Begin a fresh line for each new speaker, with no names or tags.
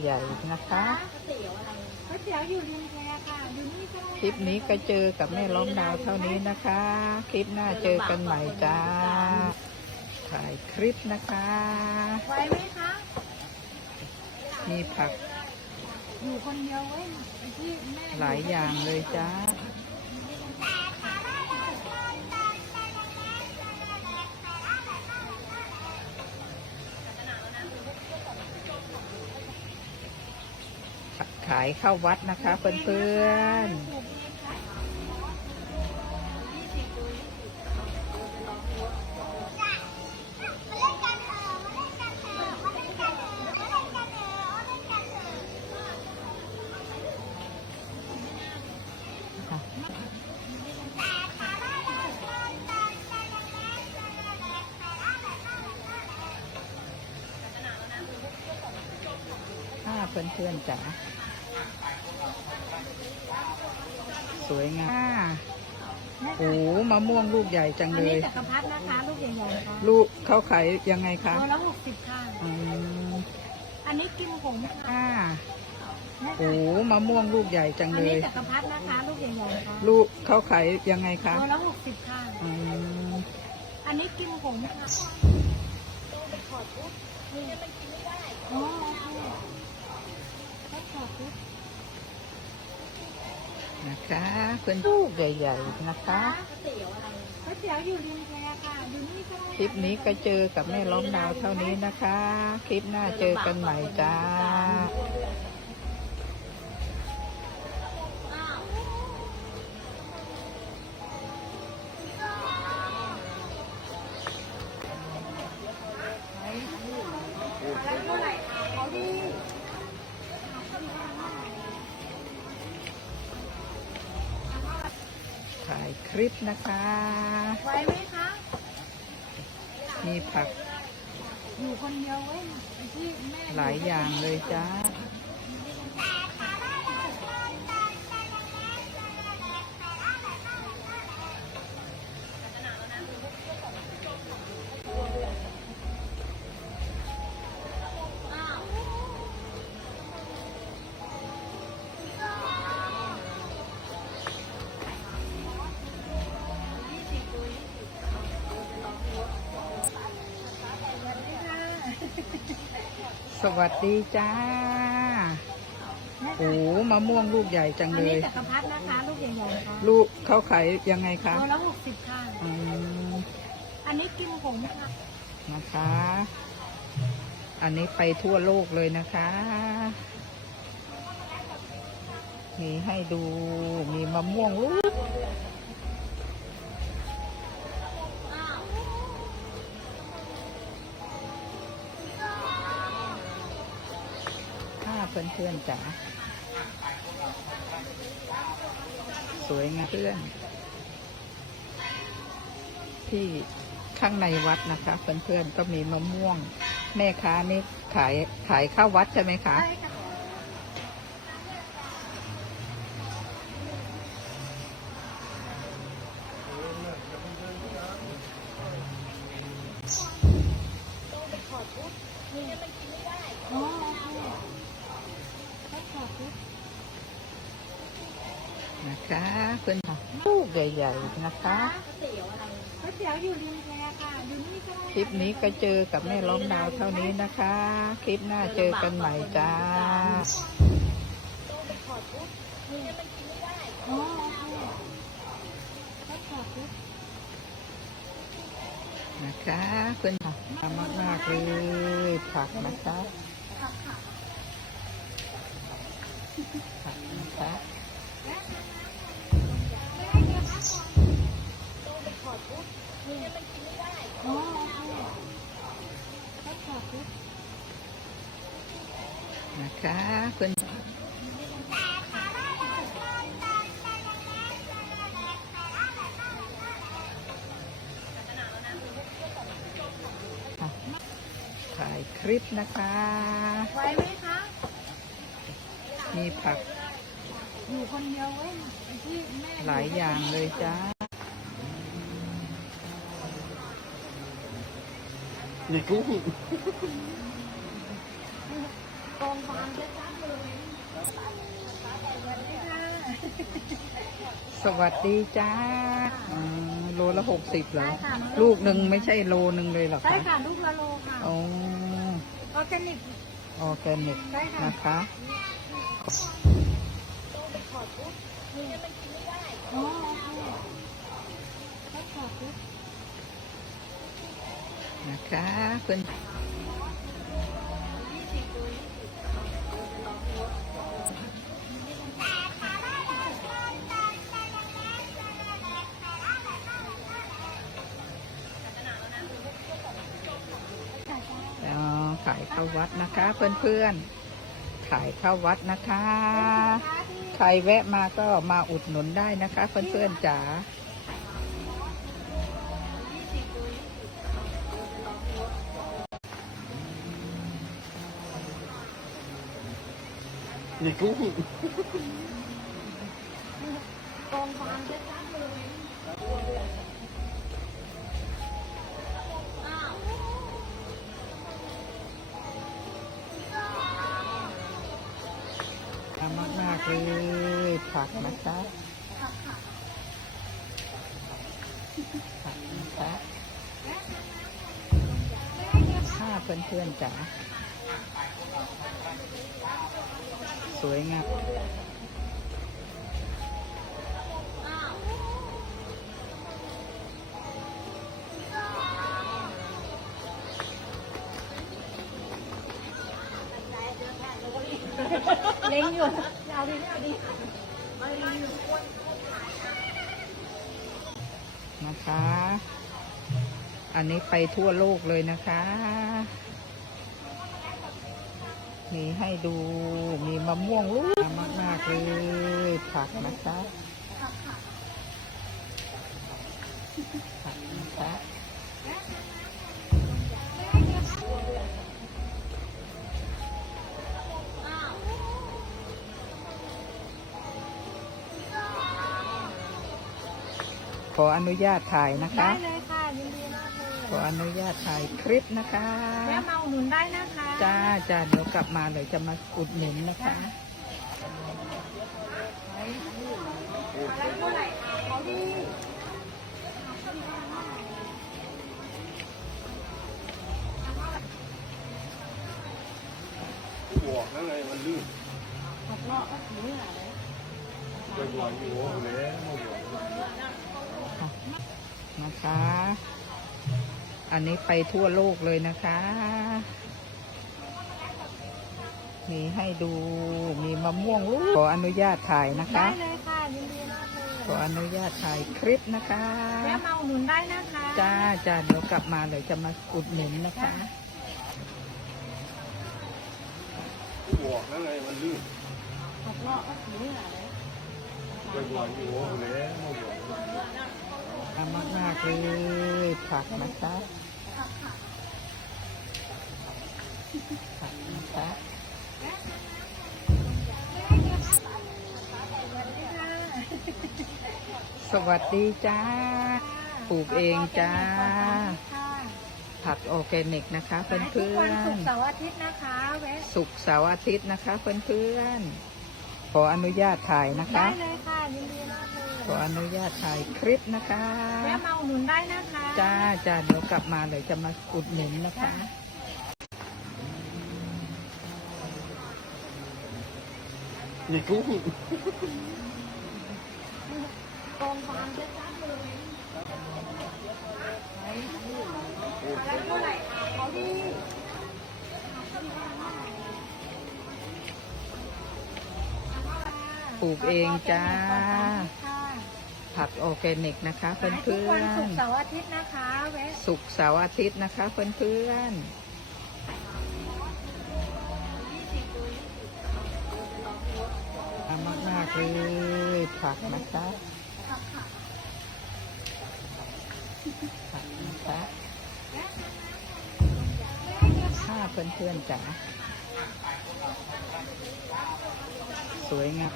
ใหญ่ๆนะคะ
ก๋วยเตี๋ยวอยู่ริมแพค่ะอยู่นี่ก็ได้
คลิปนี้ก็เจอกับแม่ล้อมดาวเท่านี้นะคะ คลิปหน้าเจอกันใหม่จ้า ถ่ายคลิปนะคะ
ไว้ไหมคะ
มีผัก
อยู่คนเดียวเว้ยที่แม่
หลายอย่างเลยจ้า เข้าวัดนะคะเพื่อนๆถ้าเพื่อนๆจ๋า สวยงามโอ้มะม่วงลูกใหญ่จัง
อั
เล
นนี้
ย
จักรพรรดินะคะลูกใหญ่ๆค่ะ
ลูกเขาขายยังไงคะ
โลละหกสิบค่ะ
อืม
อันนี้กิมผงค่ะ
อ่าโอ้มะม่วงลูกใหญ่จัง
อัน
เล
นี้
ย
จักรพรรดินะคะ ลูกใหญ่ๆค่ะ
ลูกเขาขายยังไงคะ
โลละหกสิบค่ะ
อืม
อันนี้กิมผงค่ะอ๋อให้ขอดปุ๊บ
นะคะเป็นลูกใหญ่ๆนะคะ
ก๋วยเตี๋ยวอยู่ริมแพค่ะอยู่นี่ก็ได้
คลิปนี้ก็เจอกับแม่ล้อมดาวเท่านี้นะคะ คลิปหน้าเจอกันใหม่จ้า ลิปนะคะ
ไว้ไหมคะ
มีผัก
อยู่คนเดียวเว้ยที่แม่
หลายอย่างเลยจ้า วัสดีจ้าโอ้มะม่วงลูกใหญ่จัง
อัน
เล
นี้
ย
จักรพรรดินะคะ ลูกใหญ่ๆค่ะ
ลูกเขาขายยังไงคะ
โลละหกสิบค่ะ
อืม
อันนี้กิมผงค่ะ
นะคะ อันนี้ไปทั่วโลกเลยนะคะ มีให้ดูมีมะม่วงลูก เพื่อนๆจ๋าสวยงามเพื่อน ที่ข้างในวัดนะคะ เพื่อนๆก็มีมะม่วง แม่ค้านี่ขายขายข้าววัดใช่ไหมคะ
ใช่ค่ะ อ๋อให้ขอดปุ๊บ
นะคะเพื่อนลูกใหญ่ๆนะคะ
ก๋วยเตี๋ยวอยู่ริมแพค่ะอยู่นี่ก็ได้
คลิปนี้ก็เจอกับแม่ล้อมดาวเท่านี้นะคะ คลิปหน้าเจอกันใหม่จ้า
อ๋อให้ขอดปุ๊บ
นะคะเพื่อนมากมากๆเลยผักนะคะผักนะคะ
อ๋อให้ขอดปุ๊บ
นะคะเพื่อนถ่ายคลิปนะคะ
ไว้ไหมคะ
มีผัก
อยู่คนเดียวเว้ยที่แม่
หลายอย่างเลยจ้า
ในกุ้ง
กองฟ้า
สวัสดีจ้าอืมโลละหกสิบเหรอ
ใช่ค่ะ
ลูกหนึ่งไม่ใช่โลหนึ่งเลยเหรอ
ใช่
คะ
ค่ะลูกละโลค่ะ
อ๋อ
ออร์แกนิก
ออร์แกนิก
ใช่ค่ะ
นะคะ
อ๋อใช่ค่ะ
นะคะเพื่อนขายข้าววัดนะคะ เพื่อนๆ ขายข้าววัดนะคะ ใครแวะมาก็มาอุดหนุนได้นะคะ เพื่อนๆจ๋า
นี่กุ้ง
กองฟางชัดๆเลย
ทำมากๆเลยผักนะคะผักนะคะถ้าเพื่อนๆจ๋า สวยงาม
เล้งอยู่เอาดีไม่เอาดี
นะคะ อันนี้ไปทั่วโลกเลยนะคะ มีให้ดู มีมะม่วงลูกมากๆเลยผักนะคะผักนะคะขออนุญาตถ่ายนะคะ
ได้เลยค่ะยินดีมากเลย
ขออนุญาตถ่ายคลิปนะคะ
แวะมาอุดหนุนได้นะคะ
จ้าจ้าเดี๋ยวกลับมาเลยจะมาอุดหนุนนะคะ
แล้วเท่าไหร่คะเขาดี
บอกแล้วไงมันลื่น
หักเลาะก็ถืออะไร
ไปบอกอยู่แล้วไม่บอก
นะคะ อันนี้ไปทั่วโลกเลยนะคะ มีให้ดูมีมะม่วงลูกขออนุญาตถ่ายนะคะ
ได้เลยค่ะยินดีมากเลย
ขออนุญาตถ่ายคลิปนะคะ
แวะมาอุดหนุนได้นะคะ
จ้าจ้าเดี๋ยวกลับมาเลยจะมาอุดหนุนนะคะ
บอกแล้วไงมันลื่น
หักเลาะก็ถืออะไร
ไปบอกอยู่แล้วไม่บ อก
ทำมากๆเลยผักนะคะผักนะคะสวัสดีจ้า ปลูกเองจ้า
ค่ะ
ผักออร์แกนิกนะคะเพื่
ทุก
อ
วัน
น
ศุกร์เสาร์อาทิตย์นะคะแวะ
ๆศุกร์เสาร์อาทิตย์นะคะเพื่อนๆขออนุญาตถ่ายนะคะ
ได้เลยค่ะยินดีมากเลย
ขออนุญาตถ่ายคลิปนะคะ
แวะมาอุดหนุนได้นะคะ
จ้าจ้าเดี๋ยวกลับมาเลยจะมาอุดหนุนนะคะ
นี่กุ้ง
กองฟางชัดๆเลยแล้วเท่าไหร่คะเขาดี
ปลูกเองจ้า
ค่ะ
ผักออร์แกนิกนะคะเขา
ยทุ
พื่
ก
อ
วันศุ
น
กร์เสาร์อาทิตย์นะคะแวะ
ๆศุกร์เสาร์อาทิตย์นะคะ เพื่อนๆทำมากๆเลยผักนะคะผักนะคะถ้าเพื่อนๆจ๋าสวยงาม